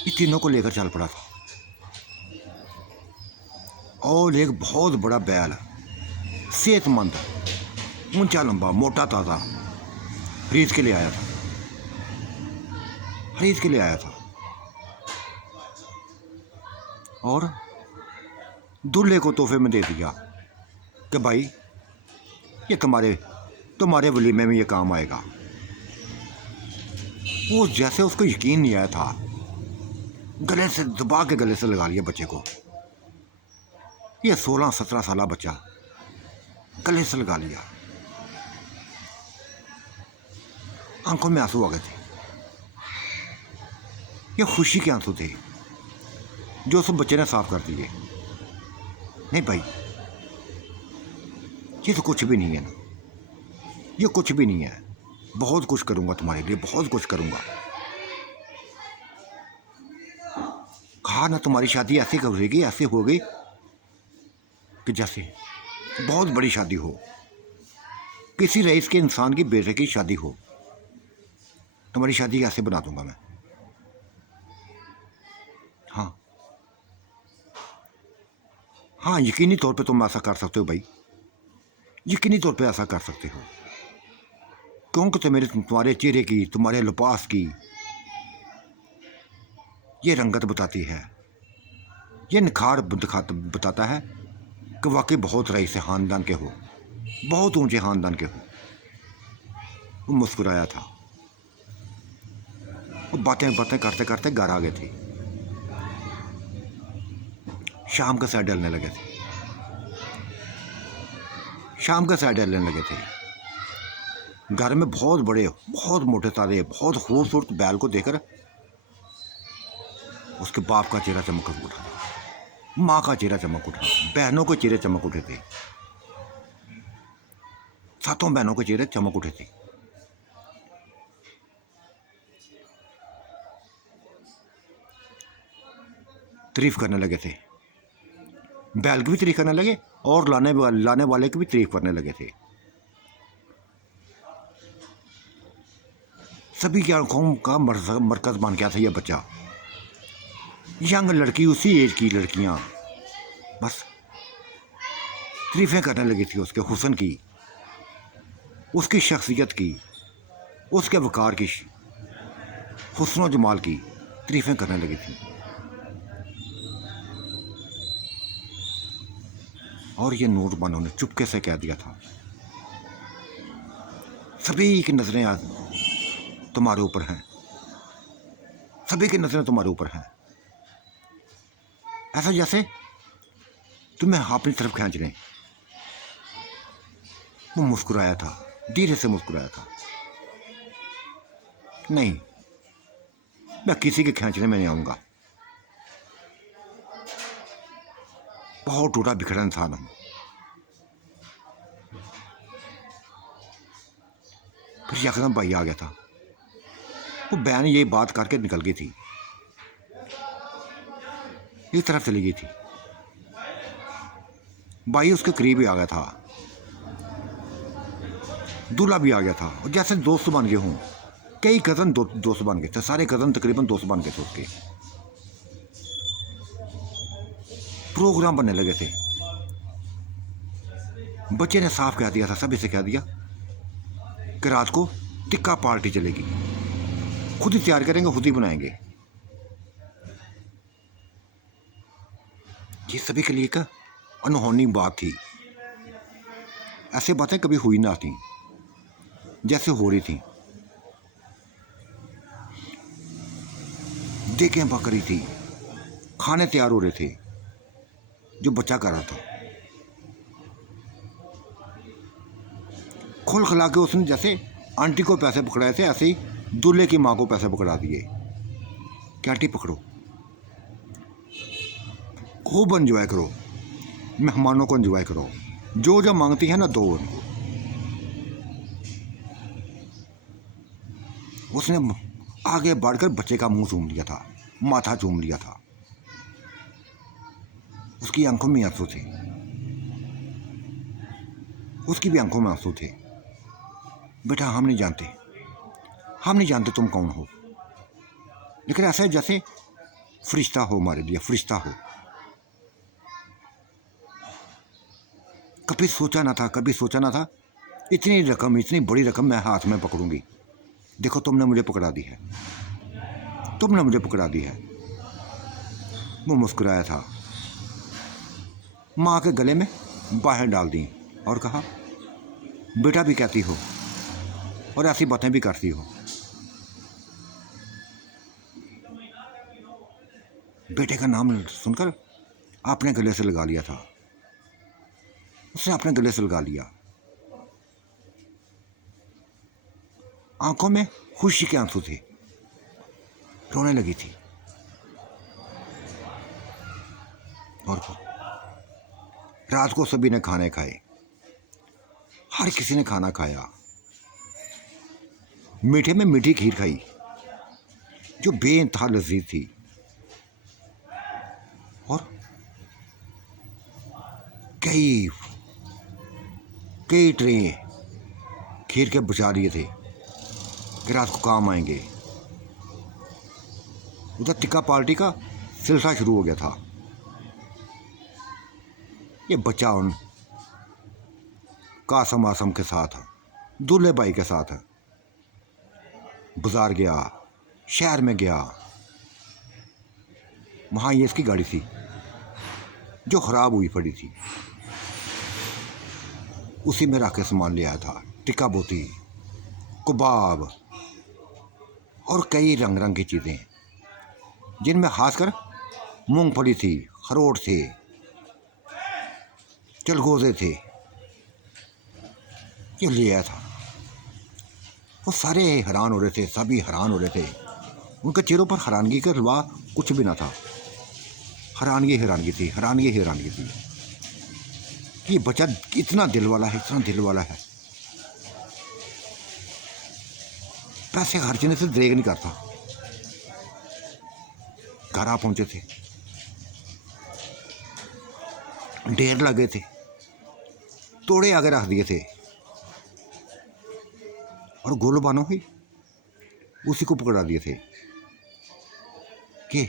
ये तीनों को लेकर चल पड़ा था, और एक बहुत बड़ा बैल, सेहतमंद, ऊंचा लंबा, मोटा ताज़ा खरीद के ले आया था, खरीद के ले आया था। और दूल्हे को तोहफे में दे दिया कि भाई ये तुम्हारे वलीमे में ये काम आएगा। वो जैसे उसको यकीन नहीं आया था, गले से दबा के गले से लगा लिया बच्चे को। ये 16-17 साल बच्चा गले से लगा लिया। आंखों में आंसू आ गए थे। ये खुशी के आंसू थे जो उस बच्चे ने साफ कर दिए। नहीं भाई, ये तो कुछ भी नहीं है ना, ये कुछ भी नहीं है। बहुत कुछ करूंगा तुम्हारे लिए, बहुत कुछ करूंगा। कहा ना तुम्हारी शादी ऐसे करेगी, ऐसे होगी कि जैसे बहुत बड़ी शादी हो, किसी रईस के इंसान की बेटे की शादी हो। तुम्हारी शादी ऐसे बना दूंगा मैं। हाँ हाँ, यकीनी तौर पे तुम ऐसा कर सकते हो भाई, यकीनी तौर पे ऐसा कर सकते हो, क्योंकि तो मेरे तुम्हारे चेहरे की, तुम्हारे लिबास की ये रंगत बताती है, ये निखार बताता है कि वाकई बहुत रईस ख़ानदान के हो, बहुत ऊंचे ख़ानदान के हो। वो मुस्कुराया था। वो बातें बातें करते करते घर आ गए थे। शाम का सैर डलने लगे थे, शाम का सैर डलने लगे थे। घर में बहुत बड़े, बहुत मोटे तारे, बहुत खूबसूरत बैल को देखकर उसके बाप का चेहरा चमक उठा, माँ का चेहरा चमक उठा, बहनों के चेहरे चमक उठे थे, सातों बहनों के चेहरे चमक उठे थे। तारीफ करने लगे थे, बैल की भी तारीफ करने लगे और लाने वाले की भी तारीफ करने लगे थे। सभी की आंखों का मरकज बन गया था यह बच्चा। यंग लड़की, उसी एज की लड़कियां बस तारीफें करने लगी थी उसके हुस्न की, उसकी शख्सियत की, उसके वकार की, हुस्न और जमाल की तारीफें करने लगी थी। और ये नौजवानों ने चुपके से कह दिया था, सभी की नजरें आज तुम्हारे ऊपर हैं, सभी की नजरें तुम्हारे ऊपर हैं, ऐसा जैसे तुम्हें अपनी तरफ खींच लें। वो मुस्कुराया था, धीरे से मुस्कुराया था। नहीं, मैं किसी के खींचने में नहीं आऊंगा। बहुत टूटा बिखरा इंसान हूं। फिर यकदम भाई आ गया था। वो बहन ये बात करके निकल गई थी, इस तरफ चली गई थी। भाई उसके करीब ही आ गया था, दूल्हा भी आ गया था, और जैसे दोस्त बन गए हों। कई कज़न दोस्त बन गए थे, सारे कज़न तकरीबन दोस्त बन गए थे उसके। प्रोग्राम बनने लगे थे। बच्चे ने साफ कह दिया था, सभी से कह दिया कि रात को टिक्का पार्टी चलेगी, खुद ही तैयार करेंगे, खुद ही बनाएंगे। ये सभी के लिए एक अनहोनी बात थी। ऐसी बातें कभी हुई ना थी जैसे हो रही थी। देखें पक रही थी, खाने तैयार हो रहे थे, जो बच्चा कर रहा था। खुल खिला के उसने जैसे आंटी को पैसे पकड़ाए थे, ऐसे ही दूल्हे की माँ को पैसे पकड़ा दिए कि आंटी पकड़ो, खूब एंजॉय करो, मेहमानों को एंजॉय करो, जो जो मांगती है ना दो उनको। उसने आगे बढ़कर बच्चे का मुंह चूम लिया था, माथा चूम लिया था। उसकी आंखों में आंसू थे, उसकी भी आंखों में आंसू थे। बेटा हम नहीं जानते तुम कौन हो, लेकिन ऐसा है जैसे फरिश्ता हो, हमारे लिए फरिश्ता हो। कभी सोचा ना था इतनी रकम, इतनी बड़ी रकम मैं हाथ में पकड़ूंगी। देखो तुमने मुझे पकड़ा दी है, तुमने मुझे पकड़ा दी है। वो मुस्कुराया था, माँ के गले में बाहें डाल दी और कहा, बेटा भी कहती हो और ऐसी बातें भी करती हो। बेटे का नाम सुनकर आपने गले से लगा लिया था, उसने अपने गले से लगा लिया। आंखों में खुशी के आंसू थे, रोने लगी थी। और रात को सभी ने खाने खाए, हर किसी ने खाना खाया। मीठे में मीठी खीर खाई जो बेइंतहा लजीज थी। और कई कई ट्रे खीर के बचा लिए थे कि रात को काम आएंगे। उधर टिक्का पार्टी का सिलसिला शुरू हो गया था। ये बच्चा उन कासम आसम के साथ, दूल्हे भाई के साथ बाजार गया, शहर में गया। वहाँ ये इसकी गाड़ी थी जो ख़राब हुई पड़ी थी, उसी में रख के सामान ले आया था। टिक्का बोती, कबाब और कई रंग रंग की चीज़ें, जिनमें खासकर मूंगफली थी, खरोट थे, चलगोज़े थे। ये ले आया था। वो सारे हैरान हो रहे थे, सभी हैरान हो रहे थे। उनके चेहरों पर हैरानगी के अलावा कुछ भी ना था। हैरानगी हैरानगी थी, हैरानगी हैरानगी थी कि बच्चा इतना दिल वाला है, इतना दिल वाला है। पैसे खर्चने से देर नहीं करता। घर आ पहुंचे थे, ढेर लगे थे, तोड़े आगे रख दिए थे और गोलू बानो ही उसी को पकड़ा दिए थे कि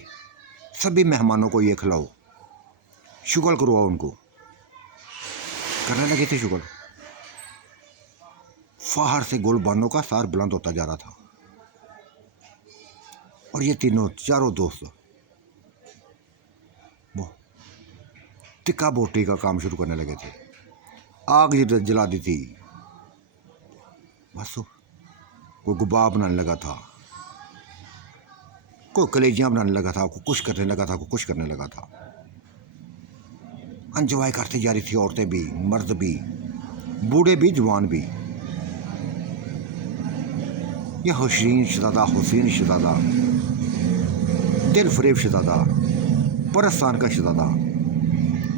सभी मेहमानों को ये खिलाओ, शुगर करवाओ उनको। करने लगे थे शुगर। फाहर से गोल बानो का सार बुलंद होता जा रहा था और ये तीनों चारों दोस्त वो टिक्का बोटी का काम शुरू करने लगे थे। आग जला दी थी, बस कोई गुबाब बनाने लगा था, कोई कलेजियाँ बनाने लगा था, कोई कुछ करने लगा था, कोई कुछ करने लगा था। एंजॉय करती जा रही थी, औरतें भी, मर्द भी, बूढ़े भी, जवान भी। ये हसीन शहजादा, हुसैन शहजादा, दिल फरेब शहजादा, परस्तान का शहजादा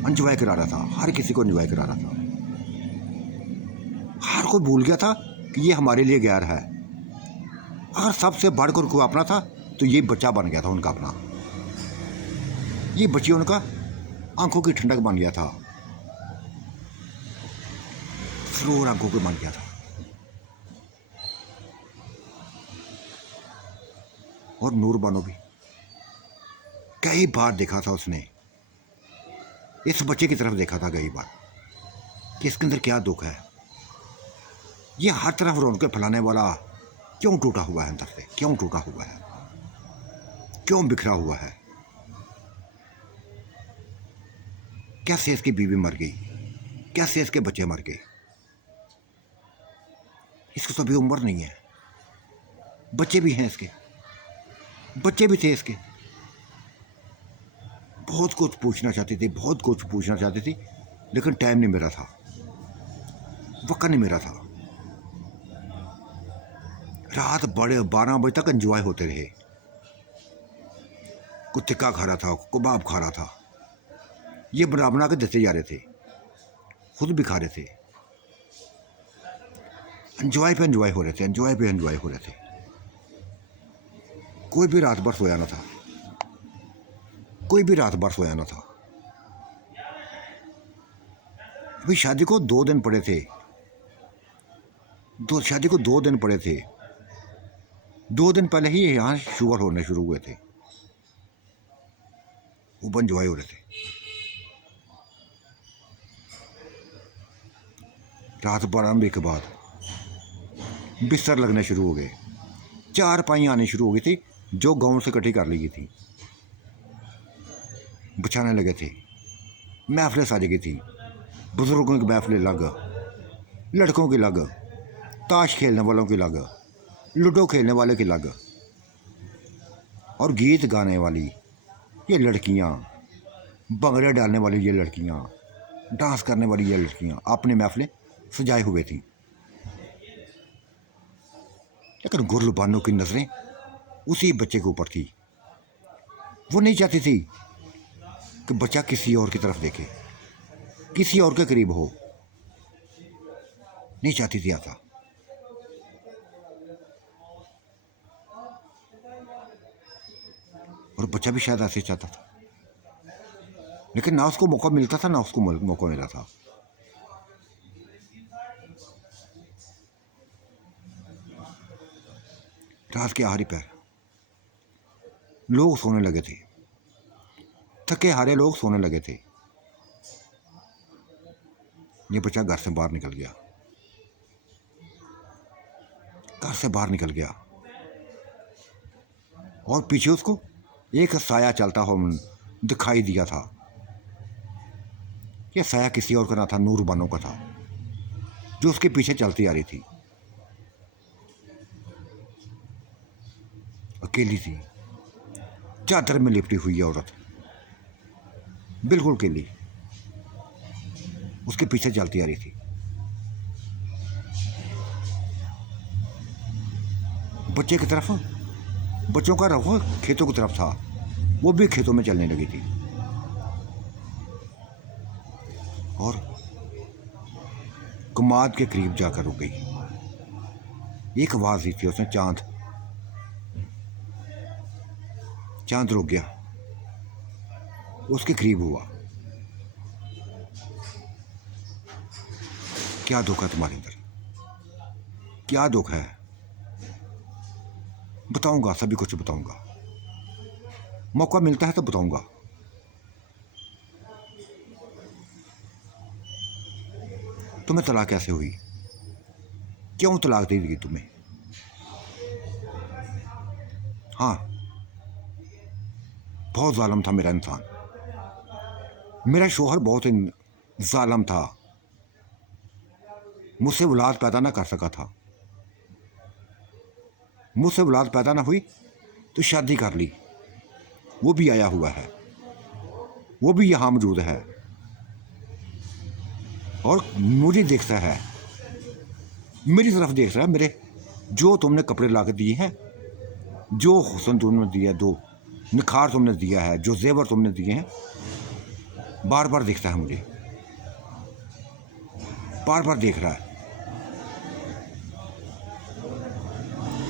एंजॉय करा रहा था, हर किसी को एंजॉय करा रहा था। हर कोई भूल गया था कि ये हमारे लिए गैर है। अगर सबसे बढ़कर कोई अपना था तो ये बच्चा बन गया था उनका अपना। ये बच्ची उनका आंखों की ठंडक बन गया था, सरोवर आंखों को बन गया था। और नूर बानो भी कई बार देखा था उसने, इस बच्चे की तरफ देखा था कई बार कि इसके अंदर क्या दुख है। ये हर तरफ रौनकें फैलाने वाला क्यों टूटा हुआ है, अंदर से क्यों टूटा हुआ है, क्यों बिखरा हुआ है। कैसे इसकी बीवी मर गई, कैसे इसके बच्चे मर गए। इसको तो अभी उम्र नहीं है, बच्चे भी हैं इसके, बच्चे भी थे इसके। बहुत कुछ पूछना चाहती थी, बहुत कुछ पूछना चाहती थी, लेकिन टाइम नहीं मिला था, वक्त नहीं मिला था। रात बड़े 12 बजे तक एंजॉय होते रहे। कोई टिक्का खा रहा था, कबाब खा रहा था, ये बना बना के देते जा रहे थे, खुद भी खा रहे थे। एंजॉय पे एंजॉय हो रहे थे, एंजॉय पे एंजॉय हो रहे थे। कोई भी रात भर सोया ना था, कोई भी रात भर सोया ना था। अभी शादी को 2 दिन पड़े थे, शादी को 2 दिन पड़े थे। 2 दिन पहले ही यहाँ शुगर होने शुरू हुए थे, वो एंजॉय हो रहे थे। रात 12 बजे के बाद बिस्तर लगने शुरू हो गए, 4 पाई आनी शुरू हो गई थी जो गांव से इकट्ठी कर ली गई थी। बिछाने लगे थे, महफिलें सज गई थी, बुजुर्गों की महफिलें अलग, लड़कों की अलग, ताश खेलने वालों की अलग, लूडो खेलने वाले की अलग, और गीत गाने वाली ये लड़कियां, भंगड़े डालने वाली ये लड़कियां, डांस करने वाली ये लड़कियां अपनी महफिलें सजाए हुए थी। लेकिन गुरलबानो की नज़रें उसी बच्चे के ऊपर थी। वो नहीं चाहती थी कि बच्चा किसी और की तरफ देखे, किसी और के करीब हो, नहीं चाहती थी ऐसा। और बच्चा भी शायद ऐसे चाहता था, लेकिन ना उसको मौका मिलता था ना उसको मौका मिला था। रात के आखिरी पैर लोग सोने लगे थे, थके हारे लोग सोने लगे थे। ये बच्चा घर से बाहर निकल गया, घर से बाहर निकल गया, और पीछे उसको एक साया चलता हुआ दिखाई दिया था। यह साया किसी और का ना था, नूर बानो का था, जो उसके पीछे चलती आ रही थी। अकेली थी, चादर में लिपटी हुई औरत, बिल्कुल अकेली, उसके पीछे चलती आ रही थी। बच्चे की तरफ, बच्चों का रुख खेतों की तरफ था, वो भी खेतों में चलने लगी थी। और कमाद के करीब जाकर रुक गई। एक आवाज दी थी उसने, चांद रुक गया, उसके करीब हुआ। क्या दुख है तुम्हारे अंदर, क्या दुख है? बताऊंगा, सभी कुछ बताऊंगा, मौका मिलता है तो बताऊंगा। तुम्हें तलाक कैसे हुई, क्यों तलाक दे दी तुम्हें? हाँ, बहुत जालिम था मेरा इंसान, मेरा शोहर बहुत जालिम था, मुझसे औलाद पैदा ना कर सका था, मुझसे औलाद पैदा ना हुई तो शादी कर ली, वो भी आया हुआ है, वो भी यहाँ मौजूद है, और मुझे देखता है, मेरी तरफ देख रहा है। मेरे जो तुमने कपड़े ला के दिए हैं, जो हुस्न तुमने दिया, दो निखार तुमने दिया है, जो जेवर तुमने दिए हैं, बार बार देखता है मुझे, बार बार देख रहा है।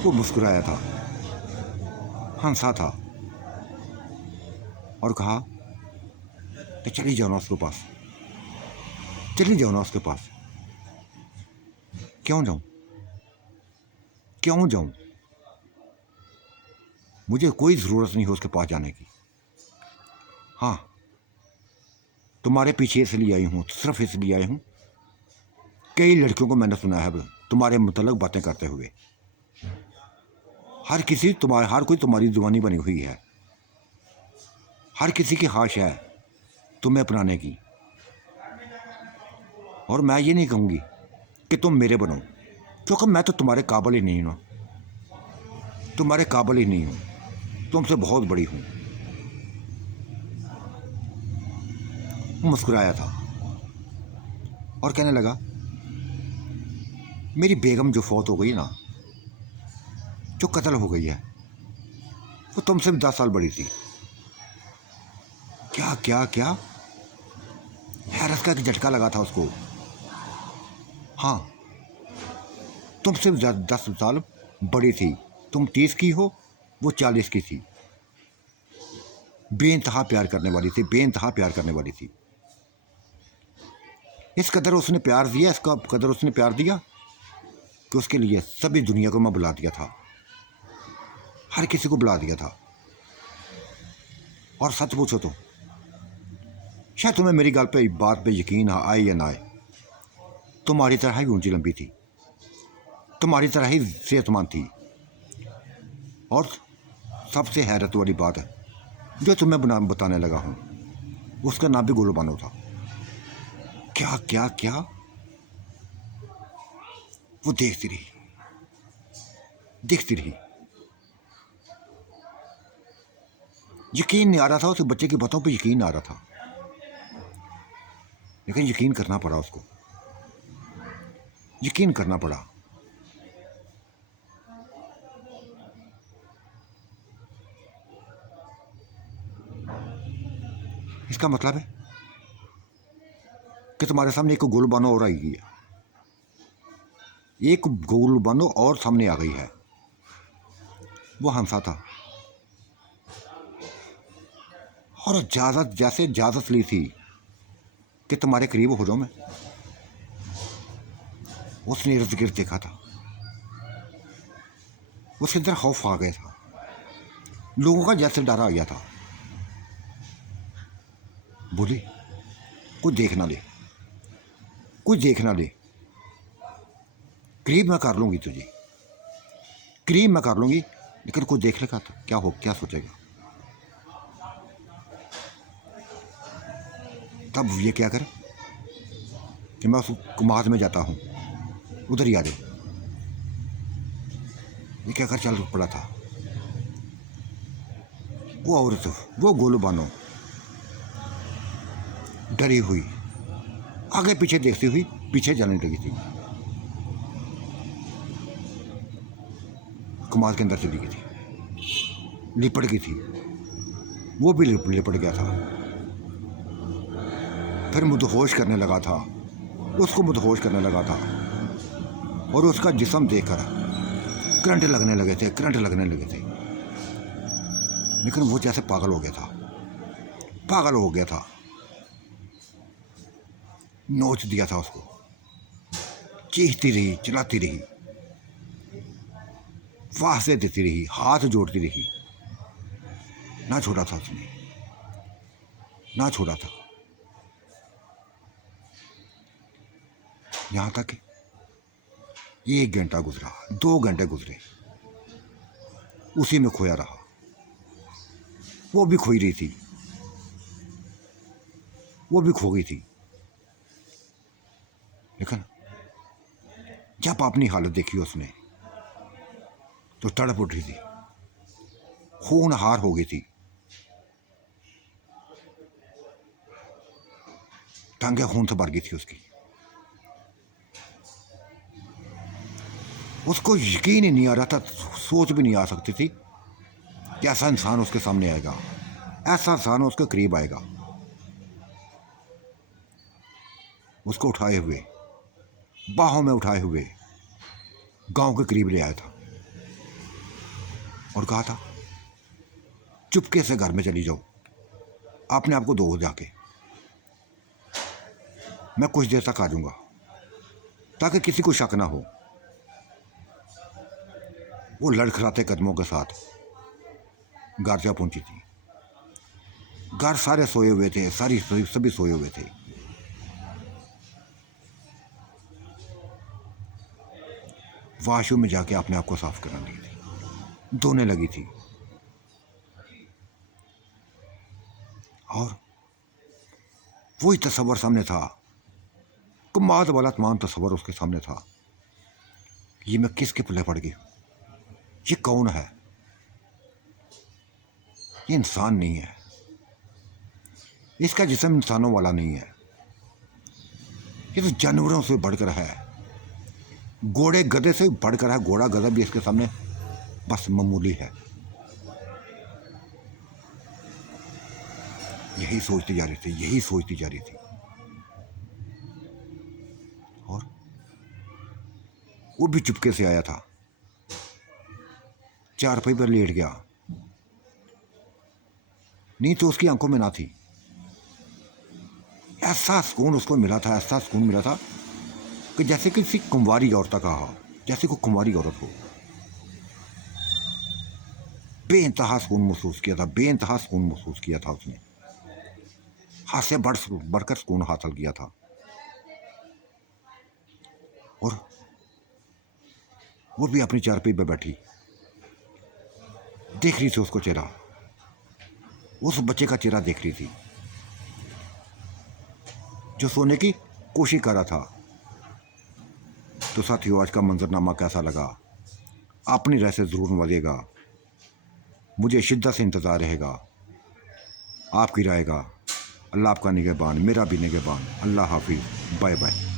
वो मुस्कुराया था, हंसा था, और कहा कि चली जाओ ना उसके पास, चली जाओ ना उसके पास। क्यों जाऊं, क्यों जाऊं? मुझे कोई ज़रूरत नहीं है उसके पास जाने की। हाँ, तुम्हारे पीछे इसलिए आई हूँ, सिर्फ इसलिए आई हूँ, कई लड़कियों को मैंने सुना है तुम्हारे मुतल्लिक़ बातें करते हुए। हर कोई तुम्हारी दीवानी बनी हुई है, हर किसी की ख्वाहिश है तुम्हें अपनाने की। और मैं ये नहीं कहूँगी कि तुम मेरे बनो, क्योंकि मैं तो तुम्हारे काबिल ही नहीं हूँ, तुम्हारे काबिल ही नहीं हूँ, तुमसे बहुत बड़ी हूँ। मुस्कुराया था और कहने लगा, मेरी बेगम जो फौत हो गई ना, जो कत्ल हो गई है, वो तुमसे भी 10 साल बड़ी थी। क्या क्या क्या? हैरत का एक झटका लगा था उसको। हाँ, तुमसे 10 साल बड़ी थी, तुम 30 की हो, वो 40 की थी। बेइंतहा प्यार करने वाली थी, बेइंतहा प्यार करने वाली थी। इस कदर उसने प्यार दिया, इसका कदर उसने प्यार दिया कि उसके लिए सभी दुनिया को मैं बुला दिया था, हर किसी को बुला दिया था। और सच पूछो तो शायद तुम्हें मेरी बात पे यकीन आए या ना आए, तुम्हारी तरह ही ऊंची लंबी थी, तुम्हारी तरह ही सेहतमंद थी। और सबसे हैरत वाली बात है जो तुम्हें बताने लगा हूँ, उसका नाम भी गुलबानो था। क्या क्या क्या? वो देखती रही, देखती रही, यकीन नहीं आ रहा था उस बच्चे की बातों पे, यकीन आ रहा था, लेकिन यकीन करना पड़ा उसको, यकीन करना पड़ा। इसका मतलब है कि तुम्हारे सामने एक गोल बानो और आई है, एक गोल बानो और सामने आ गई है। वो हमसा था और इजाज़त, जैसे इजाज़त ली थी कि तुम्हारे करीब हो जाऊं मैं। उसने इर्द गिर्द देखा था, उसके अंदर खौफ आ गया था, लोगों का जैसे डर आ गया था। बोली कुछ देख ना ले, कुछ देख ना ले, करीब मैं कर लूंगी तुझे, करीब मैं कर लूंगी, लेकिन कुछ देख लेगा तो क्या हो, क्या सोचेगा। तब ये क्या करे कि मैं उस कुमाद में जाता हूँ, उधर ही आ जाए। ये क्या कर चल पड़ा था। वो औरत, वो गोलू बानो डरी हुई आगे पीछे देखती हुई पीछे जाने लगी थी, कुमाद के अंदर चली गई थी, लिपट गई थी। वो भी लिपट गया था। फिर मुदहोश करने लगा था, उसको मुदहोश करने लगा था, और उसका जिस्म देखकर करंट लगने लगे थे, करंट लगने लगे थे। लेकिन वो जैसे पागल हो गया था, पागल हो गया था। नोच दिया था उसको, चीखती रही, चिल्लाती रही, वाहसे देती रही, हाथ जोड़ती रही, ना छोड़ा था उसने, ना छोड़ा था। यहां तक 1 घंटा गुजरा, 2 घंटे गुजरे, उसी में खोया रहा। वो भी खोई रही थी, वो भी खो गई थी। लेकिन जब अपनी हालत देखी उसने तो तड़प उठी थी, खून हार हो गई थी, टांगे खून से भर गई थी उसकी। उसको यकीन ही नहीं आ रहा था, सोच भी नहीं आ सकती थी कि ऐसा इंसान उसके सामने आएगा, ऐसा इंसान उसके करीब आएगा। उसको उठाए हुए, बाहों में उठाए हुए गांव के करीब ले आया था और कहा था चुपके से घर में चली जाओ, अपने आप को धो जाके, मैं कुछ देर तक आ जाऊंगा, ताकि किसी को शक ना हो। वो लड़खड़ाते कदमों के साथ घर जा पहुंची थी। घर सारे सोए हुए थे, सभी सोए हुए थे। वाशरूम में जाके अपने आप को साफ करने लगी थी, धोने लगी थी, और वही तस्वर सामने था, कुमाद वाला तमाम तस्वर उसके सामने था। ये मैं किसके पल्ले पड़ गई, ये कौन है, ये इंसान नहीं है, इसका जिस्म इंसानों वाला नहीं है, ये तो जानवरों से बढ़कर है, घोड़े गधे से बढ़कर है। घोड़ा गधा भी इसके सामने बस मामूली है। यही सोचती जा रही थी, यही सोचती जा रही थी, और वो भी चुपके से आया था, चारपाई पर लेट गया। नींद तो उसकी आंखों में ना थी। ऐसा सुकून उसको मिला था, ऐसा सुकून मिला था कि जैसे किसी कुंवारी औरत का हो, जैसे कोई कुंवारी औरत हो। बेइंतहा सुकून महसूस किया था, बेइंतहा सुकून महसूस किया था उसने, हाथ से बढ़कर सुकून हासिल किया था। और वो भी अपनी चारपाई पे बैठी देख रही थी उसको चेहरा, उस बच्चे का चेहरा देख रही थी जो सोने की कोशिश कर रहा था। तो साथियों, आज का मंजरनामा कैसा लगा, अपनी राय से ज़रूर बताइएगा। मुझे शिद्दत से इंतज़ार रहेगा आपकी राय का। अल्लाह आपका निगहबान, मेरा भी निगहबान। अल्लाह हाफिज़, बाय बाय।